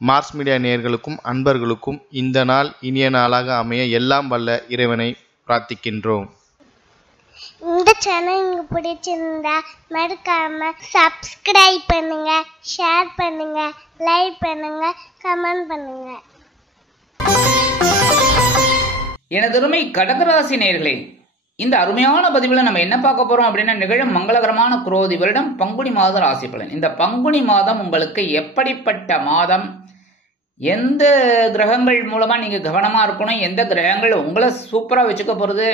Mars media நேயர்களுக்கும் அன்பர்களுக்கும் இந்த நாள் இனிய நாளாக அமைய எல்லாம் வல்ல இறைவனை பிரார்த்திக்கின்றோம். இந்த சேனல் உங்களுக்கு பிடிச்சிருந்தா மறக்காம சப்ஸ்கிரைப் பண்ணுங்க, ஷேர் பண்ணுங்க, லைக் பண்ணுங்க, கமெண்ட் பண்ணுங்க. எனதருமை கடகராசி நேயர்களே, இந்த அருமையான பதிவில் நம்ம என்ன பார்க்க போறோம் அப்படின்னா, நிகழும் மங்களகரமான குரோதி வருடம் பங்குனி மாத ராசி பலன். இந்த பங்குனி மாதம் உங்களுக்கு எப்படிப்பட்ட மாதம், எந்த கிரகங்கள் மூலமா நீங்க கவனமா இருக்கணும், எந்த கிரகங்கள் உங்களை சூப்பரா வச்சுக்க போறது,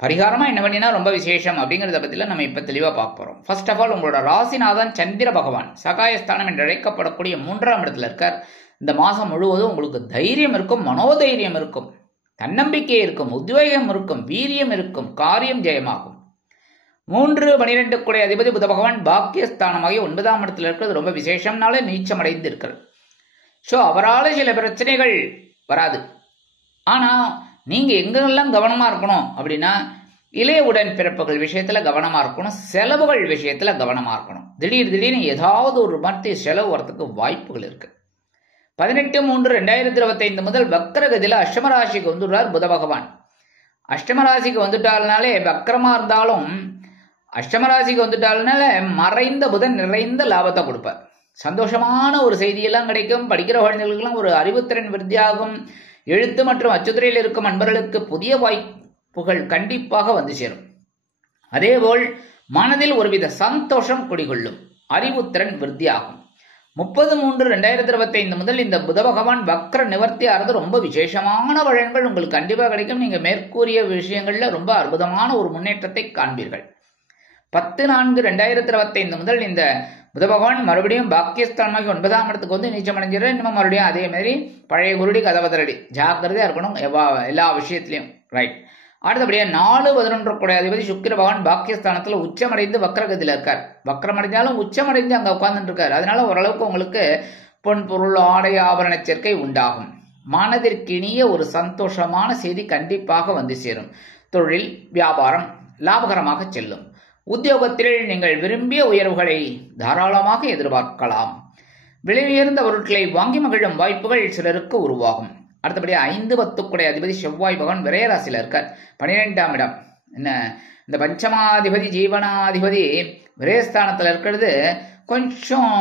பரிகாரமா என்ன பண்ணினா ரொம்ப விசேஷம் அப்படிங்கிறத பத்தில நம்ம இப்ப தெளிவா பார்க்க போறோம். ஃபர்ஸ்ட் ஆஃப் ஆல், உங்களோட ராசிநாதன் சந்திர பகவான் சகாயஸ்தானம் என்று அழைக்கப்படக்கூடிய 3ஆம் இடத்துல இருக்கார். இந்த மாசம் முழுவதும் உங்களுக்கு தைரியம் இருக்கும், மனோதைரியம் இருக்கும், தன்னம்பிக்கை இருக்கும், உத்வேகம் இருக்கும், வீரியம் இருக்கும், காரியம் ஜெயமாகும். 3-12 கூடிய அதிபதி புத பகவான் பாக்கியஸ்தானமாகி 9ஆம் இடத்துல இருக்கிறது ரொம்ப விசேஷம்னால நீச்சம் அடைந்து இருக்கிறது. ஸோ அவரால் சில பிரச்சனைகள் வராது. ஆனா நீங்க எங்கெல்லாம் கவனமா இருக்கணும் அப்படின்னா, இளைய உடன் பிறப்புகள் விஷயத்துல கவனமா இருக்கணும், செலவுகள் விஷயத்துல கவனமா இருக்கணும். திடீர்னு ஏதாவது ஒரு மத்திய செலவு வரத்துக்கு வாய்ப்புகள் இருக்கு. 18-3-2025 முதல் வக்கரகதியில அஷ்டமராசிக்கு வந்துடுறார் புத பகவான். அஷ்டமராசிக்கு வந்துட்டாலனாலே வக்கரமா இருந்தாலும் அஷ்டமராசிக்கு வந்துட்டாலனால மறைந்த புதன் நிறைந்த லாபத்தை கொடுப்பார். சந்தோஷமான ஒரு செய்தியெல்லாம் கிடைக்கும். படிக்கிற குழந்தைகளுக்கெல்லாம் ஒரு அறிவுத்திறன் விருத்தியாகும். எழுத்து மற்றும் அச்சுத்துறையில் இருக்கும் அன்பர்களுக்கு புதிய வாய்ப்புகள் கண்டிப்பாக வந்து சேரும். அதேபோல் மனதில் ஒருவித சந்தோஷம் குடிகொள்ளும், அறிவுத்திறன் விருத்தியாகும். 30-3-2025 முதல் இந்த புத பகவான் வக்ர நிவர்த்தி ஆகிறது ரொம்ப விசேஷமான பலன்கள் உங்களுக்கு கண்டிப்பாக கிடைக்கும். நீங்க மேற்கூறிய விஷயங்கள்ல ரொம்ப அற்புதமான ஒரு முன்னேற்றத்தை காண்பீர்கள். 10-4-2025 முதல் இந்த புத பகவான் மறுபடியும் பாக்கியஸ்தானமாகி 9ஆம் இடத்துக்கு வந்து நீச்சம் அடைஞ்சிட. இன்னும் மறுபடியும் அதே மாதிரி பழைய குருடி கதவதரடி, ஜாக்கிரதையா இருக்கணும் எல்லா விஷயத்திலையும். ரைட். அடுத்தபடியா 4-11 கூடிய அதிபதி சுக்கிர பகவான் பாக்கியஸ்தானத்துல உச்சமடைந்து வக்கரகதியில இருக்கார். வக்கரமடைந்தாலும் உச்சமடைந்து அங்க உட்கார்ந்துட்டு இருக்காரு. அதனால ஓரளவுக்கு உங்களுக்கு பொன் பொருள் ஆடை ஆபரண சேர்க்கை உண்டாகும். மனதிற்கினிய ஒரு சந்தோஷமான செய்தி கண்டிப்பாக வந்து சேரும். தொழில் வியாபாரம் லாபகரமாக செல்லும். உத்தியோகத்தில் நீங்கள் விரும்பிய உயர்வுகளை தாராளமாக எதிர்பார்க்கலாம். விலை உயர்ந்த பொருட்களை வாங்கி மகிழும் வாய்ப்புகள் சிலருக்கு உருவாகும். அடுத்தபடியா 5-10 கூடிய அதிபதி செவ்வாய் பகவான் விரயராசியில இருக்கார். 12ஆம் இடம். இந்த பஞ்சமாதிபதி ஜீவனாதிபதி விரயஸ்தானத்துல இருக்கிறது கொஞ்சம்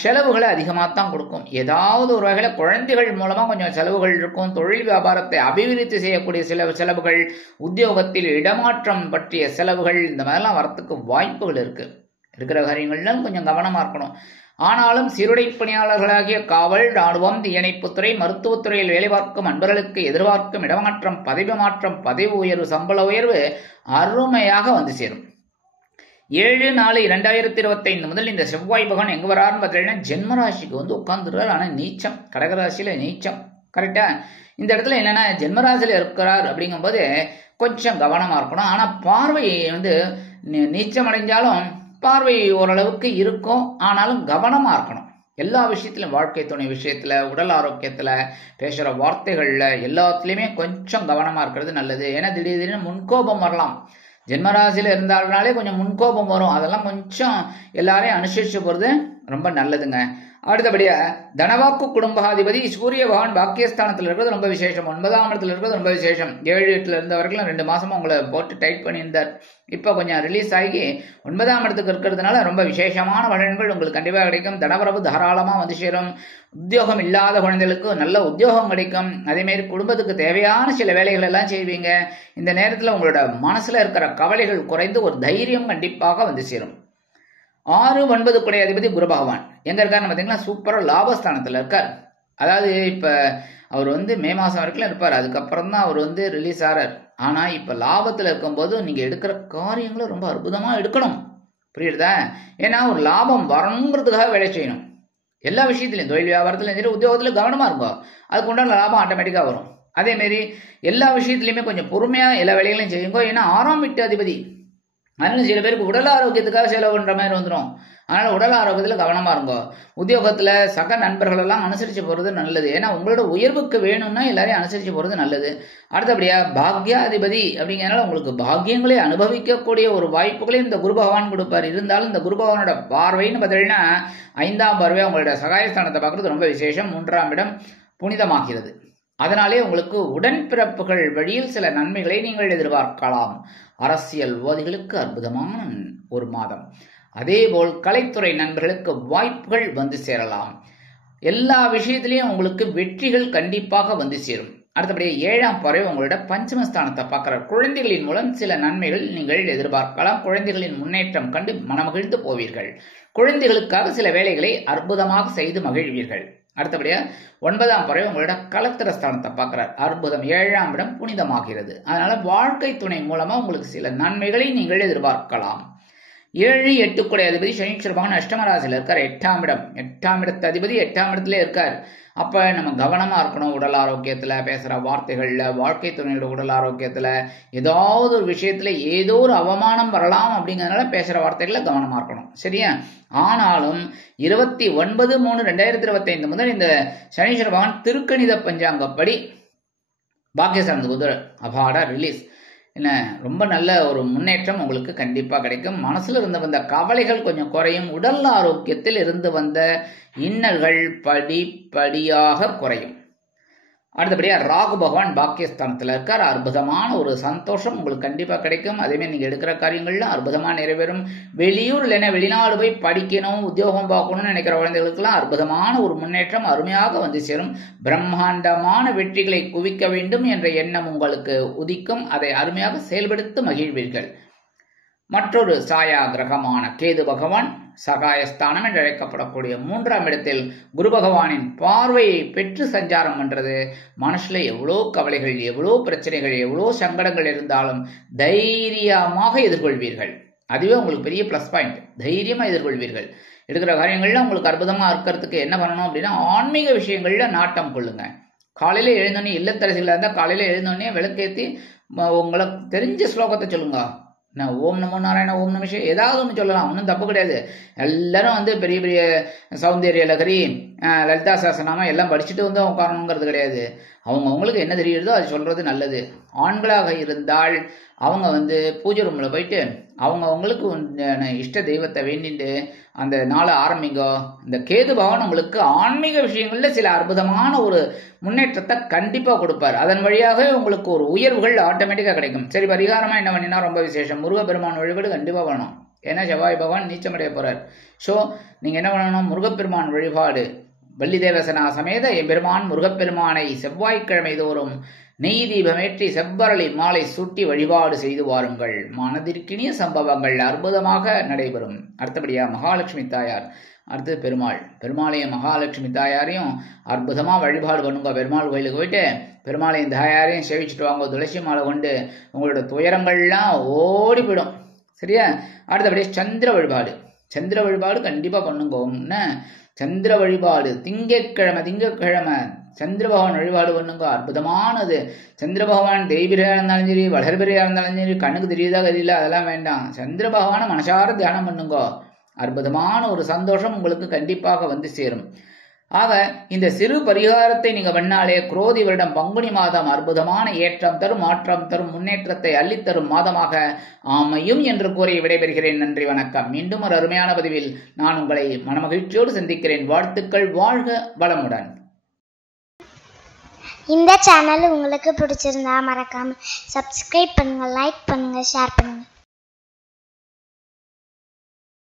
செலவுகளை அதிகமாக தான் கொடுக்கும். ஏதாவது ஒரு வகையில் குழந்தைகள் மூலமா கொஞ்சம் செலவுகள் இருக்கும். தொழில் வியாபாரத்தை அபிவிருத்தி செய்யக்கூடிய சில செலவுகள், உத்தியோகத்தில் இடமாற்றம் பற்றிய செலவுகள், இந்த மாதிரிலாம் வரத்துக்கு வாய்ப்புகள் இருக்கு. இருக்கிற காரியங்கள்லாம் கொஞ்சம் கவனமா இருக்கணும். ஆனாலும் சீருடை பணியாளர்களாகிய காவல், ராணுவம், தீயணைப்புத்துறை, மருத்துவத்துறையில் வேலை பார்க்கும் அன்பர்களுக்கு எதிர்பார்க்கும் இடமாற்றம், பதவி மாற்றம், பதவி உயர்வு, சம்பள உயர்வு அருமையாக வந்து சேரும். 7-4-2025 முதல் இந்த செவ்வாய் பகவான் எங்க வராருன்னு பார்த்தீங்கன்னா ஜென்மராசிக்கு வந்து உட்கார்ந்துருக்கார். ஆனா நீச்சம், கடகராசியில நீச்சம். கரெக்டா? இந்த இடத்துல என்னன்னா ஜென்மராசியில இருக்கிறார் அப்படிங்கும்போது கொஞ்சம் கவனமா இருக்கணும். ஆனா பார்வை வந்து நீச்சம் அடைஞ்சாலும் பார்வை ஓரளவுக்கு இருக்கும். ஆனாலும் கவனமா இருக்கணும். எல்லா விஷயத்திலும், வாழ்க்கை துணை விஷயத்துல, உடல் ஆரோக்கியத்துல, பேசுற வார்த்தைகள்ல எல்லாத்துலயுமே கொஞ்சம் கவனமா இருக்கிறது நல்லது. ஏன்னா திடீர்னு முன்கோபம் வரலாம். ஜென்மராசியில இருந்தாலே கொஞ்சம் முன்கோபம் வரும். அதெல்லாம் கொஞ்சம் எல்லாரையும் அனுசரிச்சு போறது ரொம்ப நல்லதுங்க. அடுத்தபடியா தனவாக்கு குடும்பாதிபதி சூரிய பகவான் பாக்கியஸ்தானத்தில் இருக்கிறது ரொம்ப விசேஷம். 9ஆம் இடத்துல இருக்கிறது ரொம்ப விசேஷம். 7-8 இருந்தவர்களும் 2 மாசமா உங்களை போட்டு டைட் பண்ணியிருந்தார். இப்ப கொஞ்சம் ரிலீஸ் ஆகி 9ஆம் இடத்துக்கு இருக்கிறதுனால ரொம்ப விசேஷமான பலன்கள் உங்களுக்கு கண்டிப்பாக கிடைக்கும். தனவரவு தாராளமா வந்து சேரும். உத்தியோகம் இல்லாத குழந்தைகளுக்கு நல்ல உத்தியோகம் கிடைக்கும். அதே மாதிரி குடும்பத்துக்கு தேவையான சில வேலைகள் எல்லாம் செய்வீங்க. இந்த நேரத்துல உங்களோட மனசுல இருக்கிற கவலைகள் குறைந்து ஒரு தைரியம் கண்டிப்பாக வந்து சேரும். 6-9 கூடிய அதிபதி குரு பகவான் எங்க இருக்காருன்னு பார்த்தீங்கன்னா சூப்பரா லாபஸ்தானத்துல இருக்கார். அதாவது இப்ப அவர் வந்து மே மாசம் வரைக்கும் இருப்பார். அதுக்கப்புறம் தான் அவர் வந்து ரிலீஸ் ஆறார். ஆனா இப்ப லாபத்துல இருக்கும்போது நீங்க எடுக்கிற காரியங்களை ரொம்ப அற்புதமா எடுக்கணும். புரியுதா? ஏன்னா ஒரு லாபம் வரணுங்கிறதுக்காக வேலை செய்யணும். எல்லா விஷயத்திலையும், தொழில் வியாபாரத்திலும் சரி, உத்தியோகத்துல கவனமா இருக்கும். அதுக்கு உண்டான லாபம் ஆட்டோமேட்டிக்கா வரும். அதே மாதிரி எல்லா விஷயத்திலையுமே கொஞ்சம் பொறுமையா எல்லா வேலைகளையும் செய்யுங்க. ஏன்னா 6ஆம் வீட்டு அதிபதி அதனால சில பேருக்கு உடல் ஆரோக்கியத்துக்காக செலவு பண்ற மாதிரி வந்துடும். அதனால உடல் ஆரோக்கியத்துல கவனமா இருங்கோ. உத்தியோகத்துல சக நண்பர்கள் எல்லாம் அனுசரிச்சு போறது நல்லது. ஏன்னா உங்களோட உயர்வுக்கு வேணும்னா எல்லாரையும் அனுசரிச்சு போறது நல்லது. அடுத்தபடியா பாக்யாதிபதி அப்படிங்கிறனால உங்களுக்கு பாக்கியங்களை அனுபவிக்கக்கூடிய ஒரு வாய்ப்புகளையும் இந்த குரு பகவான் கொடுப்பார். இருந்தாலும் இந்த குரு பகவானோட பார்வைன்னு பார்த்தீங்கன்னா 5ஆம் பார்வை உங்களோட சகாயஸ்தானத்தை பார்க்கறது ரொம்ப விசேஷம். 3ஆம் இடம் புனிதமாகிறது. அதனாலே உங்களுக்கு உடன்பிறப்புகள் வழியில் சில நன்மைகளை நீங்கள் எதிர்பார்க்கலாம். அரசியல்வாதிகளுக்கு அற்புதமான ஒரு மாதம். அதேபோல் கலைத்துறை நண்பர்களுக்கு வாய்ப்புகள் வந்து சேரலாம். எல்லா விஷயத்திலையும் உங்களுக்கு வெற்றிகள் கண்டிப்பாக வந்து சேரும். அடுத்தபடியே 7ஆம் பார்வை உங்களோட பஞ்சமஸ்தானத்தை பார்க்கிறார். குழந்தைகளின் மூலம் சில நன்மைகள் நீங்கள் எதிர்பார்க்கலாம். குழந்தைகளின் முன்னேற்றம் கண்டு மனமகிழ்ந்து போவீர்கள். குழந்தைகளுக்காக சில வேலைகளை அற்புதமாக செய்து மகிழ்வீர்கள். அடுத்தபடியா 9ஆம் பார்வை உங்களோட கலத்திர ஸ்தானத்தை பார்க்கிறார். அற்புதம். 7ஆம் இடம் புனிதமாகிறது. அதனால வாழ்க்கை துணை மூலமா உங்களுக்கு சில நன்மைகளை நீங்கள் எதிர்பார்க்கலாம். 7, 8 கூட அதிபதி சனீஸ்வர பகவான் அஷ்டமராசியில் இருக்கார். 8ஆம் இடம், 8ஆம் இடத்து அதிபதி 8ஆம் இடத்துல இருக்கார். அப்ப நம்ம கவனமா இருக்கணும். உடல் ஆரோக்கியத்துல, பேசுற வார்த்தைகள்ல, வாழ்க்கை துணையோட உடல் ஆரோக்கியத்துல, ஏதாவது ஒரு விஷயத்துல ஏதோ ஒரு அவமானம் வரலாம். அப்படிங்கறதுனால பேசுற வார்த்தைகள்ல கவனமா இருக்கணும். சரியா? ஆனாலும் 29/3/2025 முதல் இந்த சனீஸ்வர பகவான் திருக்கணித பஞ்சாங்கப்படி பாக்கியஸ்தானத்துக்கு வந்து அபாடா ரிலீஸ். என்ன ரொம்ப நல்ல ஒரு முன்னேற்றம் உங்களுக்கு கண்டிப்பா கிடைக்கும். மனசுல இருந்து வந்த கவலைகள் கொஞ்சம் குறையும். உடல் ஆரோக்கியத்தில் இருந்து வந்த இன்னல்கள் படிப்படியாக குறையும். அடுத்தபடியா ராகு பகவான் பாக்கியஸ்தானத்துல இருக்கார். அற்புதமான ஒரு சந்தோஷம் உங்களுக்கு கண்டிப்பா கிடைக்கும். அதே மாதிரி நீங்க எடுக்கிற காரியங்கள்ல அற்புதமா நிறைவேறும். வெளியூர் இல்லைன்னா வெளிநாடு போய் படிக்கணும், உத்தியோகம் பார்க்கணும்னு நினைக்கிற குழந்தைகளுக்கெல்லாம் அற்புதமான ஒரு முன்னேற்றம் அருமையாக வந்து சேரும். பிரம்மாண்டமான வெற்றிகளை குவிக்க வேண்டும் என்ற எண்ணம் உங்களுக்கு உதிக்கும். அதை அருமையாக செயல்படுத்த மகிழ்வீர்கள். மற்றொரு சாயா கிரகமான கேது பகவான் சகாயஸ்தானம் என்று அழைக்கப்படக்கூடிய 3ஆம் இடத்தில் குரு பகவானின் பார்வையை பெற்று சஞ்சாரம் பண்றது மனசுல எவ்வளோ கவலைகள், எவ்வளோ பிரச்சனைகள், எவ்வளோ சங்கடங்கள் இருந்தாலும் தைரியமாக எதிர்கொள்வீர்கள். அதுவே உங்களுக்கு பெரிய பிளஸ் பாயிண்ட். தைரியமா எதிர்கொள்வீர்கள். எடுக்கிற காரியங்கள்ல உங்களுக்கு அற்புதமா இருக்கிறதுக்கு என்ன பண்ணணும் அப்படின்னா ஆன்மீக விஷயங்கள்ல நாட்டம் கொள்ளுங்க. காலையில எழுந்தோடனே, இல்லத்தரசிகளா இருந்தா காலையில எழுந்தோடனே விளக்கேற்றி உங்களுக்கு தெரிஞ்ச ஸ்லோகத்தை சொல்லுங்க. ஓம் நமோ நாராயண, ஓம் நம சிவாய, ஏதாவது ஒன்று சொல்லலாம். ஒன்றும் தப்பு கிடையாது. எல்லாரும் வந்து பெரிய பெரிய சௌந்தர்ய லகரி, லலிதா சாசனாமா எல்லாம் படிச்சுட்டு வந்து உட்காரணுங்கிறது கிடையாது. அவங்களுக்கு என்ன தெரியுதோ அது சொல்றது நல்லது. ஆண்களாக இருந்தால் அவங்க வந்து பூஜை ரூம்ல போயிட்டு அவங்களுக்கு இஷ்ட தெய்வத்தை வேண்டிட்டு அந்த நாளை ஆரம்பிங்கோ. இந்த கேது பகவான் உங்களுக்கு ஆன்மீக விஷயங்கள்ல சில அற்புதமான ஒரு முன்னேற்றத்தை கண்டிப்பா கொடுப்பார். அதன் வழியாக உங்களுக்கு ஒரு உயர்வுகள் ஆட்டோமேட்டிக்கா கிடைக்கும். சரி, பரிகாரமா என்ன பண்ணினா ரொம்ப விசேஷம். முருகப்பெருமான் வழிபாடு கண்டிப்பா பண்ணணும். ஏன்னா செவ்வாய் பகவான் நீச்சமடைய போறார். ஸோ நீங்க என்ன பண்ணணும்? முருகப்பெருமான் வழிபாடு, வள்ளி தேவசனா சமேத எம்பெருமான் முருகப்பெருமானை செவ்வாய்க்கிழமை தோறும் நெய் தீபமேற்றி செவ்வரளி மாலை சுட்டி வழிபாடு செய்து வாருங்கள். மனதிற்கினிய சம்பவங்கள் அற்புதமாக நடைபெறும். அடுத்தபடியா மகாலட்சுமி தாயார், அடுத்து பெருமாளையும் மகாலட்சுமி தாயாரையும் அற்புதமா வழிபாடு பண்ணுங்க. பெருமாள் கோயிலுக்கு போயிட்டு பெருமாளையும் தாயாரையும் சேவிச்சுட்டு வாங்க. துளசி மாலை கொண்டு உங்களோட துயரங்கள்லாம் ஓடி போயிடும். சரியா? அடுத்தபடியே சந்திர வழிபாடு கண்டிப்பா பண்ணுங்க. சந்திர வழிபாடு திங்கட்கிழமை சந்திர பகவான் வழிபாடு பண்ணுங்க. அற்புதமானது. சந்திர பகவான் தெய்வீரையா இருந்தாலும் சரி, வளர்பிரையா இருந்தாலும் சரி, கண்ணுக்கு தெரியுதா தெரியல அதெல்லாம் வேண்டாம். சந்திர பகவானை மனசார தியானம் பண்ணுங்க. அற்புதமான ஒரு சந்தோஷம் உங்களுக்கு கண்டிப்பாக வந்து சேரும். ஆக இந்த சிறு பரிகாரத்தை நீங்க பண்ணாலே குரோதி வருடம் பங்குனி மாதம் அற்புதமான ஏற்றம் தரும், மாற்றம் தரும், முன்னேற்றத்தை அள்ளித்தரும் மாதமாக அமையும் என்று கூறி விடைபெறுகிறேன். நன்றி, வணக்கம். மீண்டும் ஒரு அருமையான பதிவில் நான் உங்களை மனமகிழ்ச்சியோடு சந்திக்கிறேன். வாழ்த்துக்கள். வாழ்க வளமுடன். இந்த சேனல் உங்களுக்கு பிடிச்சிருந்தா மறக்காம சப்ஸ்கிரைப் பண்ணுங்க, லைக் பண்ணுங்க, ஷேர் பண்ணுங்க.